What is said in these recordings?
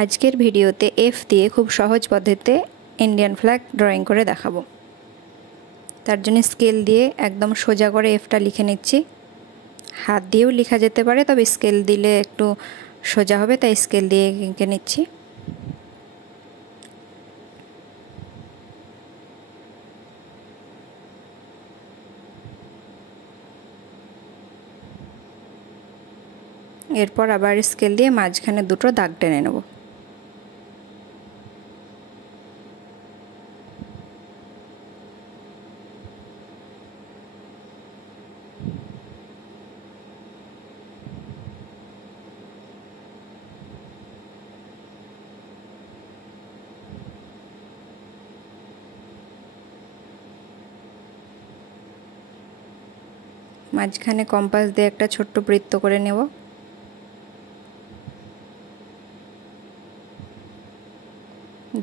আজকের ভিডিওতে এফ দিয়ে খুব সহজ পদ্ধতিতে ইন্ডিয়ান ফ্ল্যাগ ড্রয়িং করে দেখাবো। তার জন্য স্কেল দিয়ে একদম সোজা করে এফটা লিখে নিচ্ছি। হাত দিয়েও লেখা যেতে পারে, তবে স্কেল দিলে একটু সোজা হবে, তাই স্কেল দিয়ে এঁকে নিচ্ছি। এরপর আবার স্কেল দিয়ে মাঝখানে দুটো দাগ টেনে নেব। মাঝখানে কম্পাস দিয়ে একটা ছোট্ট বৃত্ত করে নেব।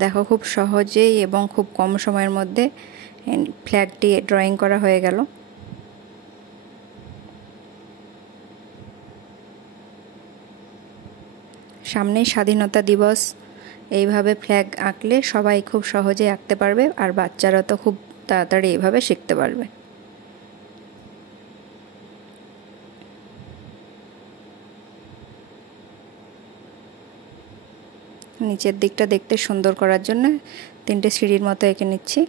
দেখো, খুব সহজেই এবং খুব কম সময়ের মধ্যে ফ্ল্যাগটি ড্রয়িং করা হয়ে গেল। সামনেই স্বাধীনতা দিবস, এইভাবে ফ্ল্যাগ আঁকলে সবাই খুব সহজে আঁকতে পারবে, আর বাচ্চারা তো খুব তাড়াতাড়ি এইভাবে শিখতে পারবে। নিচের দিকটা দেখতে সুন্দর করার জন্য তিনটে সিঁড়ির মতো এঁকে নিচ্ছি।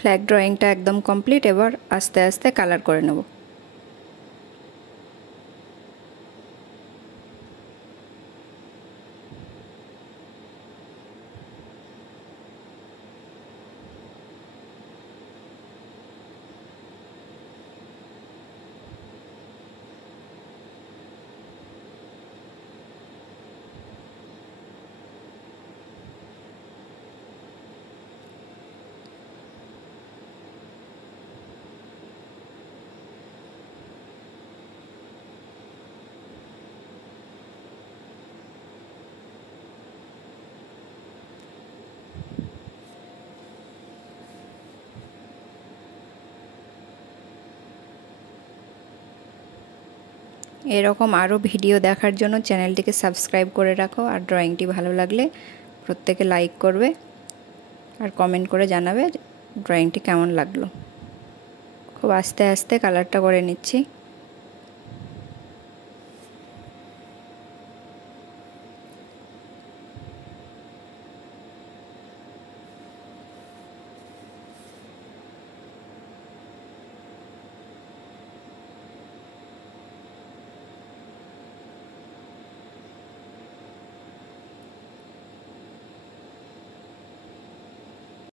ফ্ল্যাগ ড্রয়িংটা একদম কমপ্লিট। এবার আস্তে আস্তে কালার করে নেব। এরকম আরও ভিডিও দেখার জন্য চ্যানেলটিকে সাবস্ক্রাইব করে রাখো, আর ড্রয়িংটি ভালো লাগলে প্রত্যেকে লাইক করবে আর কমেন্ট করে জানাবে ড্রয়িংটি কেমন লাগলো। খুব আস্তে আস্তে কালারটা করে নিচ্ছি।